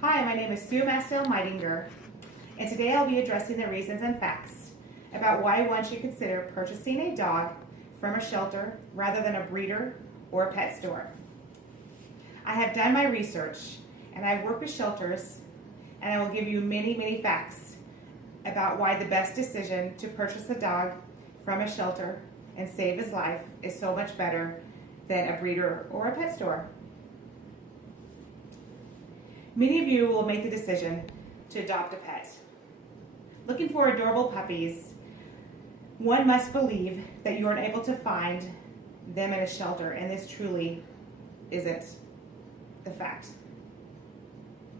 Hi, my name is Sue Mastell-Meidinger, and today I'll be addressing the reasons and facts about why one should consider purchasing a dog from a shelter rather than a breeder or a pet store. I have done my research and I work with shelters, and I will give you many facts about why the best decision to purchase a dog from a shelter and save his life is so much better than a breeder or a pet store. Many of you will make the decision to adopt a pet. Looking for adorable puppies, one must believe that you are unable to find them in a shelter, and this truly isn't the fact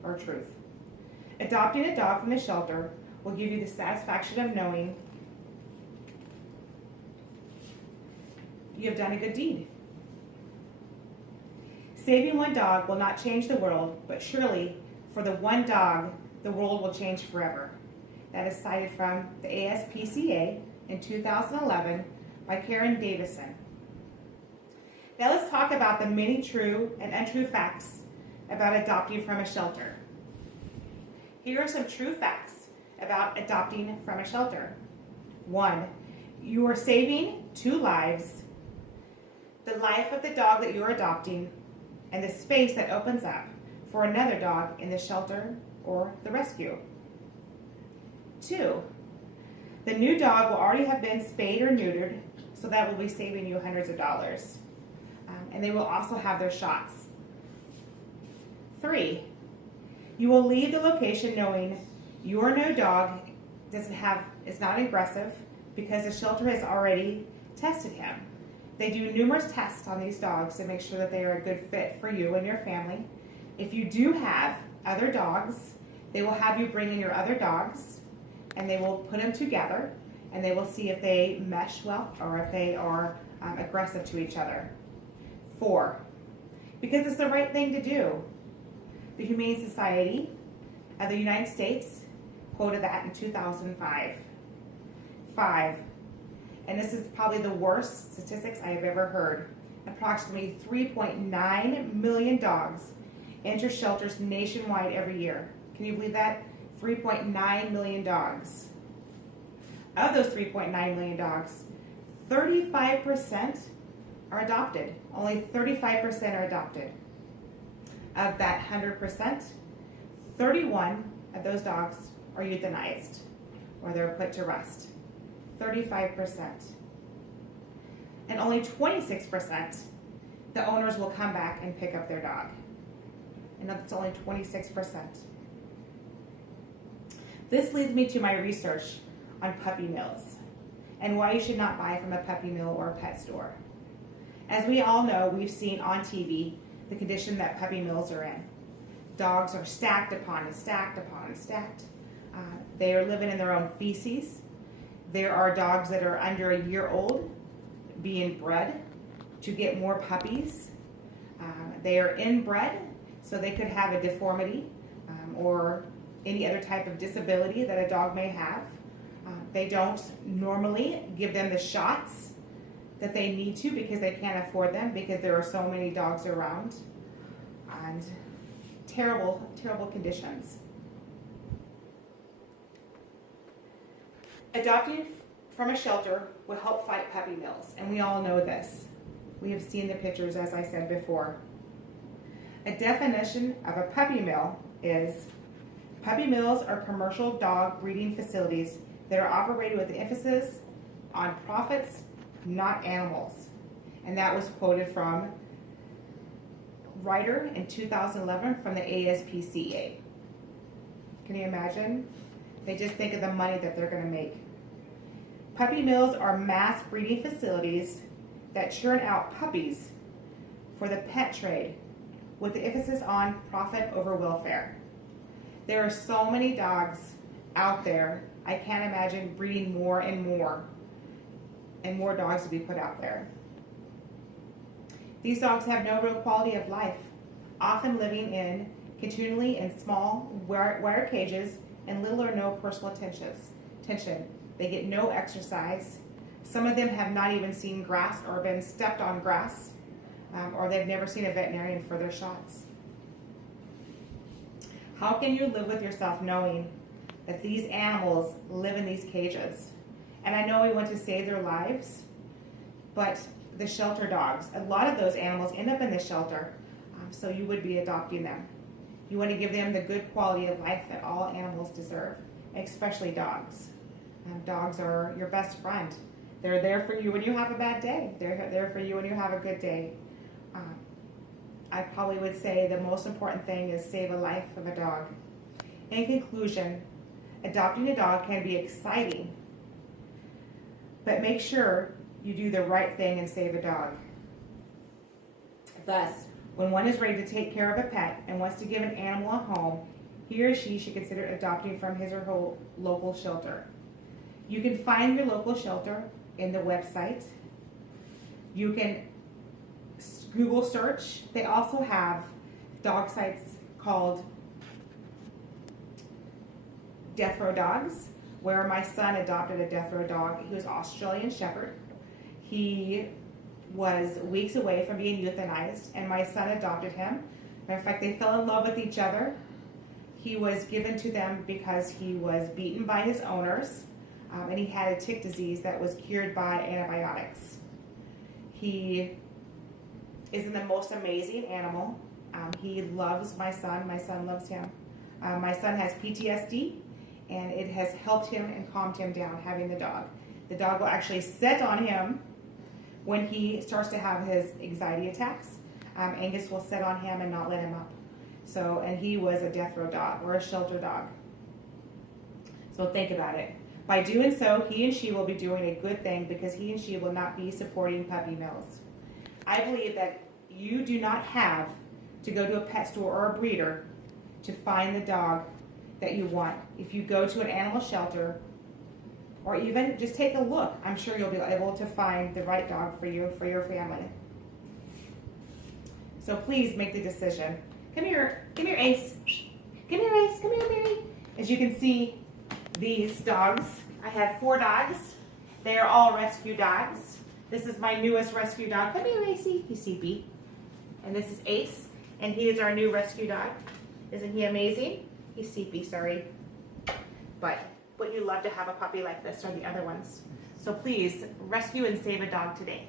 or truth. Adopting a dog from a shelter will give you the satisfaction of knowing you have done a good deed. Saving one dog will not change the world, but surely for the one dog, the world will change forever. That is cited from the ASPCA in 2011 by Karen Davison. Now let's talk about the many true and untrue facts about adopting from a shelter. Here are some true facts about adopting from a shelter. 1, you are saving 2 lives, the life of the dog that you're adopting, and the space that opens up for another dog in the shelter or the rescue. 2, the new dog will already have been spayed or neutered, so that will be saving you hundreds of dollars. And they will also have their shots. 3, you will leave the location knowing your new dog is not aggressive because the shelter has already tested him. They do numerous tests on these dogs to make sure that they are a good fit for you and your family. If you do have other dogs, they will have you bring in your other dogs, and they will put them together, and they will see if they mesh well or if they are aggressive to each other. 4, because it's the right thing to do. The Humane Society of the United States quoted that in 2005. 5, and this is probably the worst statistics I have ever heard. Approximately 3.9 million dogs enter shelters nationwide every year. Can you believe that? 3.9 million dogs. Of those 3.9 million dogs, 35% are adopted. Only 35% are adopted. Of that 100%, 31 of those dogs are euthanized, or they're put to rest. 35%. And only 26%, the owners will come back and pick up their dog. And that's only 26%. This leads me to my research on puppy mills and why you should not buy from a puppy mill or a pet store. As we all know, we've seen on TV the condition that puppy mills are in. Dogs are stacked upon and stacked upon and stacked. They are living in their own feces. There are dogs that are under a year old being bred to get more puppies. They are inbred, so they could have a deformity or any other type of disability that a dog may have. They don't normally give them the shots that they need to because they can't afford them because there are so many dogs around, and terrible conditions. Adopting from a shelter will help fight puppy mills, and we all know this. We have seen the pictures, as I said before. A definition of a puppy mill is puppy mills are commercial dog breeding facilities that are operated with emphasis on profits, not animals. And that was quoted from Ryder in 2011 from the ASPCA. Can you imagine? They just think of the money that they're going to make. Puppy mills are mass breeding facilities that churn out puppies for the pet trade with the emphasis on profit over welfare. There are so many dogs out there, I can't imagine breeding more and more dogs to be put out there. These dogs have no real quality of life, often living continually in small wire cages and little or no personal attention. They get no exercise. Some of them have not even seen grass or been stepped on grass, or they've never seen a veterinarian for their shots. How can you live with yourself knowing that these animals live in these cages? And I know we want to save their lives, but the shelter dogs, a lot of those animals end up in the shelter, so you would be adopting them. You want to give them the good quality of life that all animals deserve, especially dogs. Dogs are your best friend. They're there for you when you have a bad day. They're there for you when you have a good day. I probably would say the most important thing is save a life of a dog. In conclusion, adopting a dog can be exciting, but make sure you do the right thing and save a dog. Thus, when one is ready to take care of a pet and wants to give an animal a home, he or she should consider adopting from his or her local shelter. You can find your local shelter in the website. You can Google search. They also have dog sites called Death Row Dogs, where my son adopted a death row dog. He was Australian Shepherd. He was weeks away from being euthanized, and my son adopted him. Matter of fact, they fell in love with each other. He was given to them because he was beaten by his owners, and he had a tick disease that was cured by antibiotics. He is the most amazing animal. He loves my son. My son loves him. My son has PTSD, and it has helped him and calmed him down having the dog. The dog will actually sit on him when he starts to have his anxiety attacks. Angus will sit on him and not let him up. So, and he was a death row dog or a shelter dog. So think about it. By doing so, he and she will be doing a good thing because he and she will not be supporting puppy mills. I believe that you do not have to go to a pet store or a breeder to find the dog that you want. If you go to an animal shelter or even just take a look, I'm sure you'll be able to find the right dog for you, for your family. So please make the decision. Come here, Ace. Come here, Ace, come here, Mary. As you can see, these dogs, I have 4 dogs. They are all rescue dogs. This is my newest rescue dog. Come here, Acey. He's CP. And this is Ace, and he is our new rescue dog. Isn't he amazing? He's CP, sorry. But wouldn't you love to have a puppy like this or the other ones? So please, rescue and save a dog today.